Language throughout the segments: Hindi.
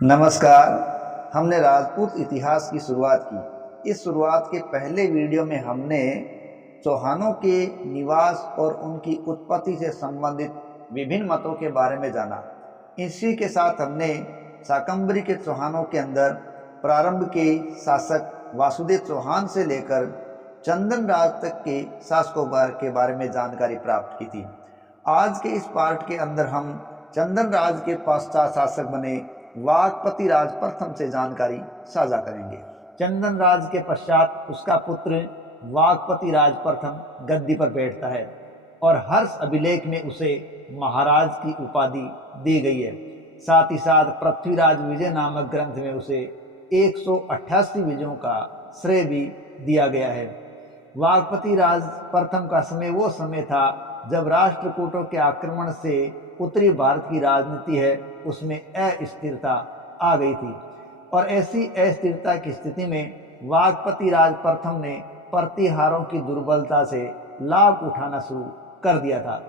नमस्कार। हमने राजपूत इतिहास की शुरुआत की। इस शुरुआत के पहले वीडियो में हमने चौहानों के निवास और उनकी उत्पत्ति से संबंधित विभिन्न मतों के बारे में जाना। इसी के साथ हमने शाकंभरी के चौहानों के अंदर प्रारंभ के शासक वासुदेव चौहान से लेकर चंदन राज तक के शासकों के बारे में जानकारी प्राप्त की थी। आज के इस पार्ट के अंदर हम चंदन राज के पश्चात शासक बने वाकपति राज प्रथम से जानकारी साझा करेंगे। चंदन राज के पश्चात उसका पुत्र वाकपति राज प्रथम गद्दी पर बैठता है और हर्ष अभिलेख में उसे महाराज की उपाधि दी गई है। साथ ही साथ पृथ्वीराज विजय नामक ग्रंथ में उसे 188 विजयों का श्रेय भी दिया गया है। वाकपति राज प्रथम का समय वो समय था जब राष्ट्रकूटों के आक्रमण से उत्तरी भारत की राजनीति है उसमें अस्थिरता आ गई थी और ऐसी अस्थिरता की स्थिति में वाकपति राज प्रथम ने प्रतिहारों की दुर्बलता से लाभ उठाना शुरू कर दिया था।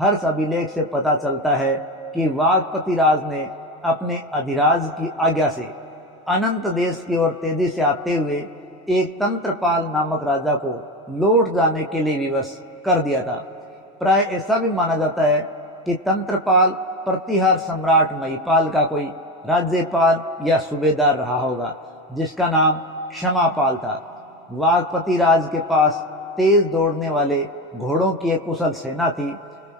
हर्ष अभिलेख से पता चलता है कि वाकपति राज ने अपने अधिराज की आज्ञा से अनंत देश की ओर तेजी से आते हुए एक तंत्रपाल नामक राजा को लौट जाने के लिए विवश कर दिया था। प्राय ऐसा भी माना जाता है कि तंत्रपाल प्रतिहार सम्राट महिपाल का कोई राज्यपाल या सूबेदार रहा होगा जिसका नाम क्षमापाल था। वाकपति राज के पास तेज दौड़ने वाले घोड़ों की एक कुशल सेना थी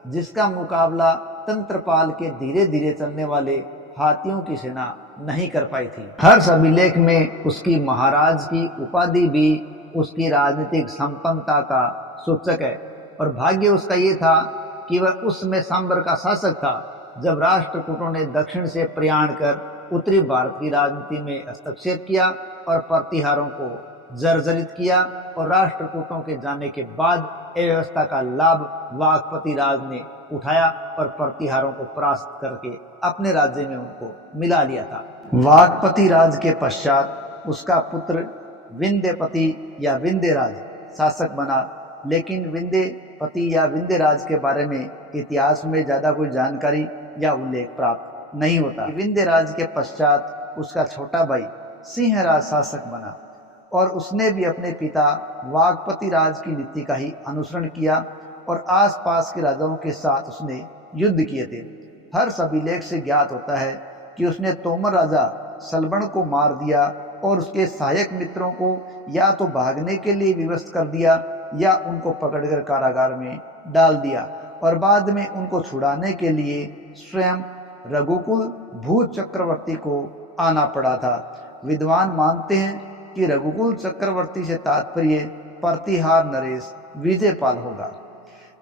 जिसका मुकाबला तंत्रपाल के धीरे धीरे चलने वाले हाथियों की सेना नहीं कर पाई थी। हर्ष अभिलेख में उसकी महाराज की उपाधि भी उसकी राजनीतिक संपन्नता का सूचक है और भाग्य उसका ये था कि वह उस समय सांबर का शासक था जब राष्ट्रकूटों ने दक्षिण से प्रयाण कर उत्तरी भारत की राजनीति में हस्तक्षेप किया और प्रतिहारों को जर्जरित किया और राष्ट्रकूटों के जाने के बाद अव्यवस्था का लाभ वाकपति राज ने उठाया और प्रतिहारों को परास्त करके अपने राज्य में उनको मिला लिया था। वाकपति राज के पश्चात उसका पुत्र विंध्यपति या विंध्यराज शासक बना, लेकिन विंध्यपति या विंध्यराज के बारे में इतिहास में ज्यादा कोई जानकारी या उल्लेख प्राप्त नहीं होता। विंध्यराज के पश्चात उसका छोटा भाई सिंहराज शासक बना और उसने भी अपने पिता वाकपति राज की नीति का ही अनुसरण किया और आसपास के राजाओं के साथ उसने युद्ध किए थे। हर्ष अभिलेख से ज्ञात होता है कि उसने तोमर राजा सलबन को मार दिया और उसके सहायक मित्रों को या तो भागने के लिए विवश कर दिया या उनको पकड़कर कारागार में डाल दिया और बाद में उनको छुड़ाने के लिए स्वयं रघुकुल भूत चक्रवर्ती को आना पड़ा था। विद्वान मानते हैं कि रघुकुल चक्रवर्ती से तात्पर्य प्रतिहार नरेश विजयपाल होगा।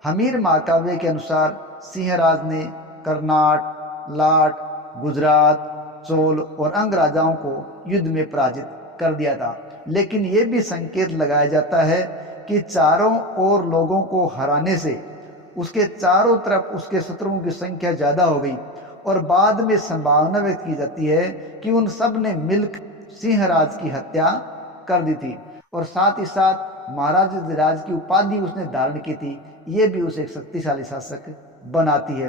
हमीर महाकाव्य के अनुसार सिंहराज ने कर्नाट, लाट, गुजरात, चोल और अंग राजाओं को युद्ध में पराजित कर दिया था, लेकिन यह भी संकेत लगाया जाता है कि चारों ओर लोगों को हराने से उसके चारों तरफ उसके शत्रुओं की संख्या ज्यादा हो गई और बाद में संभावना व्यक्त की जाती है कि उन सब ने मिलकर सिंहराज की हत्या कर दी थी और साथ ही साथ महाराज राज की उपाधि उसने धारण की थी। ये भी उसे एक शक्तिशाली शासक बनाती है।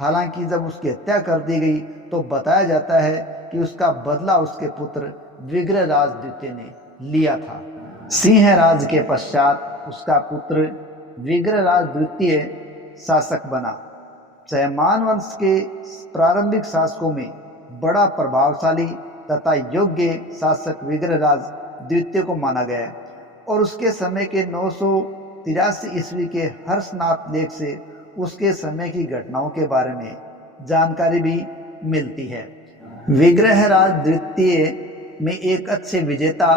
हालांकि जब उसकी हत्या कर दी गई तो बताया जाता है कि उसका बदला उसके पुत्र विग्रहराज द्वितीय ने लिया था। सिंहराज के पश्चात उसका पुत्र विग्रहराज द्वितीय शासक बना। चयमान वंश के प्रारंभिक शासकों में बड़ा प्रभावशाली तथा योग्य शासक विग्रहराज द्वितीय को माना गया है और उसके समय के 983 ईस्वी के हर्षनाथ लेख से उसके समय की घटनाओं के बारे में जानकारी भी मिलती है। विग्रहराज द्वितीय में एक अच्छे विजेता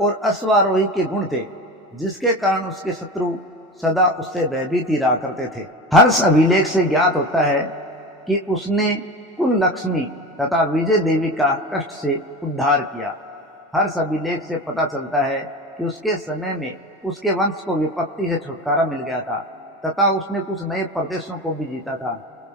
और अश्वारोही के गुण थे जिसके कारण उसके शत्रु सदा उससे भयभीत ही रहा करते थे। हर्ष अभिलेख से ज्ञात होता है कि उसने कुल लक्ष्मी तथा विजय देवी का कष्ट से उद्धार किया। हर्ष अभिलेख से पता चलता है कि उसके समय में उसके वंश को विपत्ति से छुटकारा मिल गया था तथा उसने कुछ नए प्रदेशों को भी जीता था।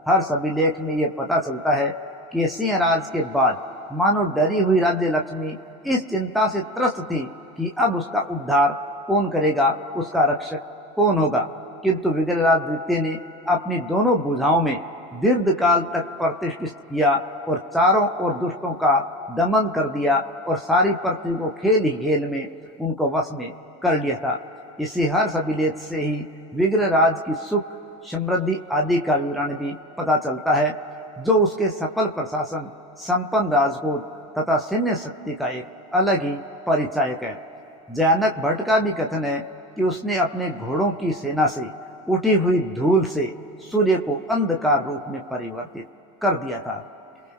हर्ष अभिलेख में यह पता चलता है कि सिंहराज के बाद मानो डरी हुई राज्य लक्ष्मी इस चिंता से त्रस्त थी कि अब उसका उद्धार कौन करेगा, उसका रक्षक कौन होगा, किंतु विग्रहराज द्वितीय ने अपनी दोनों भुजाओं में दीर्घकाल तक प्रतिष्ठित किया और चारों ओर दुष्टों का दमन कर दिया और सारी पृथ्वी को खेल ही खेल में उनको वश में कर लिया था। इसी हर्ष अभिलेख से ही विग्रहराज की सुख समृद्धि आदि का विवरण भी पता चलता है, जो उसके सफल प्रशासन, संपन्न राजकोट तथा सैन्य शक्ति का एक अलग ही परिचायक है। जयानक भट्ट का भी कथन है कि उसने अपने घोड़ों की सेना से उठी हुई धूल से सूर्य को अंधकार रूप में परिवर्तित कर दिया था।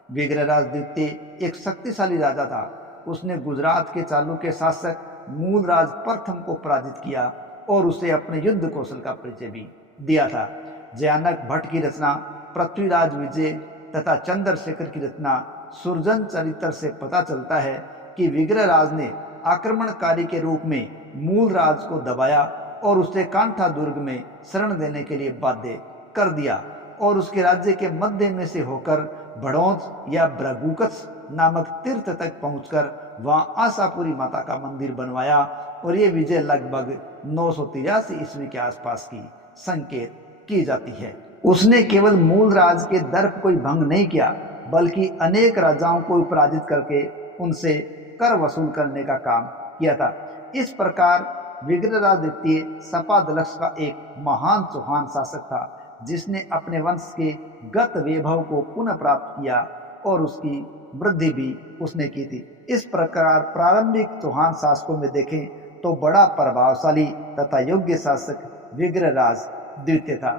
विग्रहराज द्वितीय एक शक्तिशाली राजा था। उसने गुजरात के चालुक्य शासक मूलराज प्रथम को पराजित किया और उसे अपने युद्ध कौशल का परिचय भी दिया था। जयानक भट्ट की रचना पृथ्वीराज विजय तथा चंद्रशेखर की रचना सुरजन चरित्र से पता चलता है कि विग्रहराज ने आक्रमणकारी के रूप में मूलराज को दबाया और उसे कांठा दुर्ग में शरण देने के लिए बाध्य कर दिया और उसके राज्य के मध्य में से होकर भड़ौंज या भृगुकच नामक तीर्थ तक पहुंचकर वहां आशापुरी माता का मंदिर बनवाया और ये विजय लगभग 983 ईस्वी के आसपास की संकेत की जाती है। उसने केवल मूलराज के दर्प को भंग नहीं किया, बल्कि अनेक राजाओं को पराजित करके उनसे कर वसूल करने का काम किया था। इस प्रकार विग्रहराज द्वितीय सपादलक्ष का एक महान चौहान शासक था, जिसने अपने वंश के गत वैभव को पुनः प्राप्त किया और उसकी वृद्धि भी उसने की थी। इस प्रकार प्रारंभिक चौहान शासकों में देखें तो बड़ा प्रभावशाली तथा योग्य शासक विग्रहराज द्वितीय था।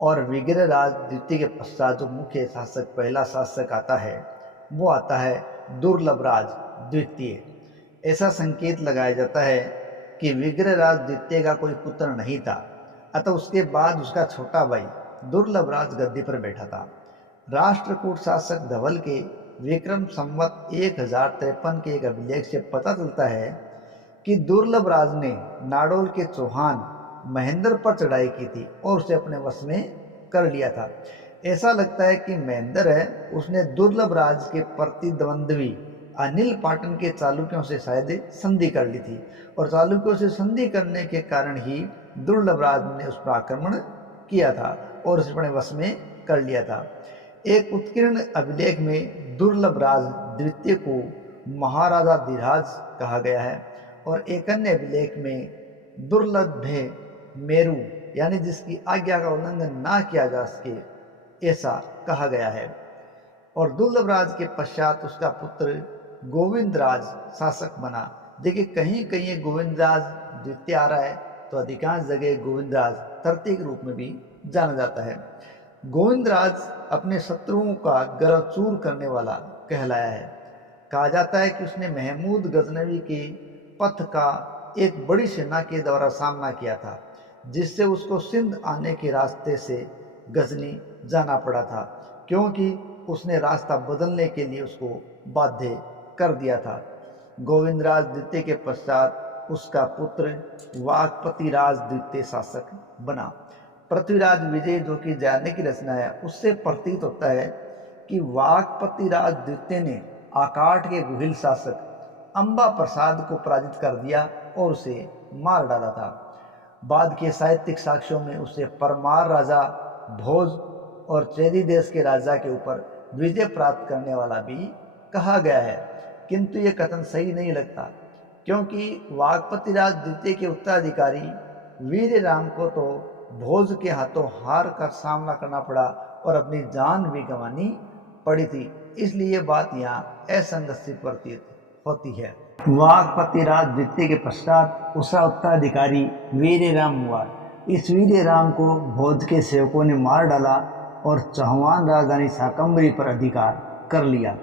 और विग्रहराज द्वितीय के पश्चात जो मुख्य शासक, पहला शासक आता है, वो आता है दुर्लभराज द्वितीय। ऐसा संकेत लगाया जाता है कि विग्रहराज द्वितीय का कोई पुत्र नहीं था, अतः उसके बाद उसका छोटा भाई दुर्लभराज गद्दी पर बैठा था। राष्ट्रकूट शासक धवल के विक्रम संवत 1053 के एक अभिलेख से पता चलता है कि दुर्लभराज ने नाडोल के चौहान महेंद्र पर चढ़ाई की थी और उसे अपने वश में कर लिया था। ऐसा लगता है कि महेंद्र है उसने दुर्लभराज के प्रतिद्वंद्वी अनिल पाटन के चालुक्यों से शायद संधि कर ली थी और चालुक्यों से संधि करने के कारण ही दुर्लभराज ने उस पर आक्रमण किया था और उसे अपने वश में कर लिया था। एक उत्कीर्ण अभिलेख में दुर्लभराज द्वितीय को महाराजा धीराज कहा गया है और एक अन्य अभिलेख में दुर्लभे मेरू यानी जिसकी आज्ञा का उल्लंघन ना किया जा सके ऐसा कहा गया है। और दुर्लभराज के पश्चात उसका पुत्र गोविंदराज शासक बना। देखिए कहीं कहीं गोविंदराज द्वितीय आ रहा है तो अधिकांश जगह गोविंदराज तृतीय के रूप में भी जाना जाता है। गोविंदराज अपने शत्रुओं का गर्व चूर करने वाला कहलाया है। कहा जाता है कि उसने महमूद गजनवी के पथ का एक बड़ी सेना के द्वारा सामना किया था, जिससे उसको सिंध आने के रास्ते से गजनी जाना पड़ा था, क्योंकि उसने रास्ता बदलने के लिए उसको बाध्य कर दिया था। गोविंदराज द्वितीय के पश्चात उसका पुत्र वाकपति राज द्वितीय शासक बना। पृथ्वीराज विजय जो कि जयानक की रचना है, उससे प्रतीत होता है कि वाकपति राज द्वितीय ने आकाट के गुहिल शासक अंबा प्रसाद को पराजित कर दिया और उसे मार डाला था। बाद के साहित्यिक साक्ष्यों में उसे परमार राजा भोज और चेदी देश के राजा के ऊपर विजय प्राप्त करने वाला भी कहा गया है, किंतु ये कथन सही नहीं लगता, क्योंकि वाकपति राज द्वितीय के उत्तराधिकारी वीर राम को तो भोज के हाथों हार कर सामना करना पड़ा और अपनी जान भी गंवानी पड़ी थी, इसलिए ये बात यहाँ असंगत सी प्रतीत होती है। वाकपति राज द्वितीय के पश्चात उसका उत्तराधिकारी वीर राम हुआ। इस वीर राम को भोज के सेवकों ने मार डाला और चौहान राजधानी शाकंभरी पर अधिकार कर लिया।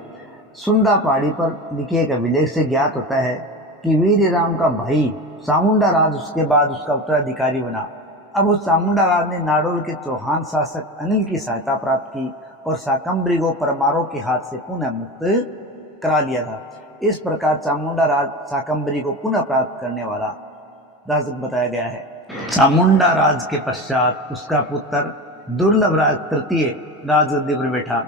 सुंदा पहाड़ी पर लिखे एक अभिलेख से ज्ञात होता है कि वीर राम का भाई चामुंडा राज उसके बाद उसका उत्तराधिकारी बना। अब उस चामुंडा राज ने नाडोल के चौहान शासक अनिल की सहायता प्राप्त की और शाकंभरी को परमारों के हाथ से पुनः मुक्त करा लिया था। इस प्रकार चामुंडा राज शाकंभरी को पुनः प्राप्त करने वाला राज बताया गया है। चामुंडा राज के पश्चात उसका पुत्र दुर्लभराज तृतीय राजगद्दी पर बैठा।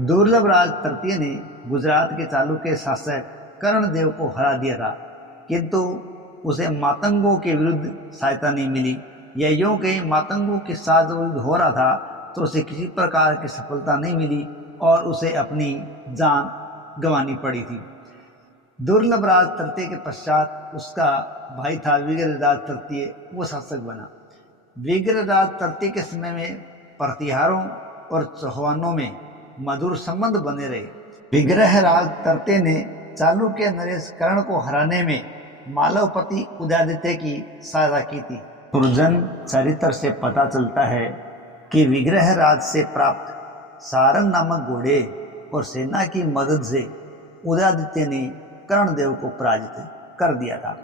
दुर्लभराज तृतीय ने गुजरात के चालुक्य शासक कर्णदेव को हरा दिया था, किंतु उसे मातंगों के विरुद्ध सहायता नहीं मिली। यह यूँ कहीं मातंगों के साथ युद्ध हो रहा था तो उसे किसी प्रकार की सफलता नहीं मिली और उसे अपनी जान गंवानी पड़ी थी। दुर्लभ राज तृतीय के पश्चात उसका भाई था विग्रहराज तृतीय, वो शासक बना। विग्रहराज तृतीय के समय में प्रतिहारों और चौहानों में मधुर संबंध बने रहे। विग्रहराज तृतीय ने चालुक्य नरेश कर्ण को हराने में मालवपति उदयादित्य की सहायता की थी। तुर्जन चरित्र से पता चलता है कि विग्रहराज से प्राप्त सारंग नामक घोड़े और सेना की मदद से उदयादित्य ने कर्णदेव को पराजित कर दिया था।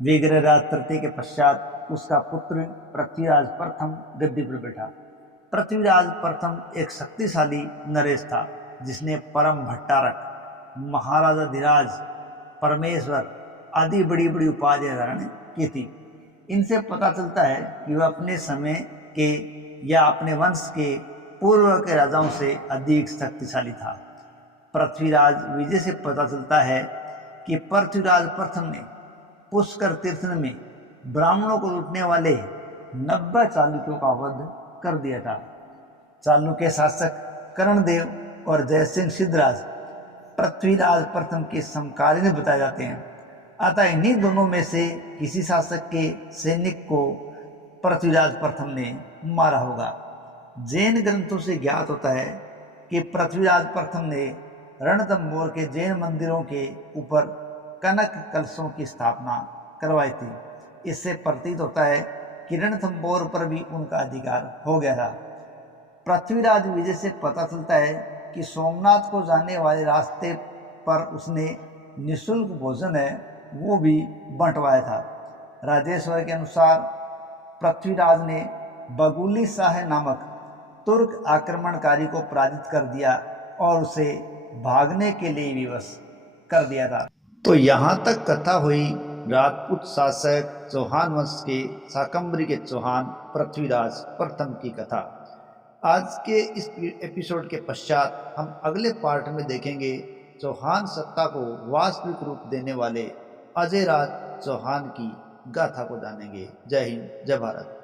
विग्रहराज तृतीय के पश्चात उसका पुत्र पृथ्वीराज प्रथम गद्दी पर बैठा। पृथ्वीराज प्रथम एक शक्तिशाली नरेश था जिसने परम भट्टारक, महाराजा धीराज, परमेश्वर आदि बड़ी बड़ी उपाधियां धारण की थी। इनसे पता चलता है कि वह अपने समय के या अपने वंश के पूर्व के राजाओं से अधिक शक्तिशाली था। पृथ्वीराज विजय से पता चलता है कि पृथ्वीराज प्रथम ने पुष्कर तीर्थ में ब्राह्मणों को लूटने वाले 90 चालुक्यों का वध कर दिया था। चालुक्य शासक कर्णदेव और जयसिंह सिद्धराज पृथ्वीराज प्रथम के समकालीन बताए जाते हैं। अतः इन्हीं दोनों में से किसी शासक के सैनिक को पृथ्वीराज प्रथम ने मारा होगा। जैन ग्रंथों से ज्ञात होता है कि पृथ्वीराज प्रथम ने रणथंभौर के जैन मंदिरों के ऊपर कनक कलशों की स्थापना करवाई थी। इससे प्रतीत होता है कि रणथंभौर पर भी उनका अधिकार हो गया था। पृथ्वीराज विजय से पता चलता है कि सोमनाथ को जाने वाले रास्ते पर उसने निःशुल्क भोजन है वो भी बंटवाया था। राजेश्वर के अनुसार पृथ्वीराज ने बगुली शाह नामक तुर्क आक्रमणकारी को पराजित कर दिया और उसे भागने के लिए विवश कर दिया था। तो यहाँ तक कथा हुई राजपूत शासक चौहान वंश के शाकंभरी के चौहान पृथ्वीराज प्रथम की कथा। आज के इस एपिसोड के पश्चात हम अगले पार्ट में देखेंगे चौहान सत्ता को वास्तविक रूप देने वाले अजय राज चौहान की गाथा को जानेंगे। जय हिंद, जय भारत।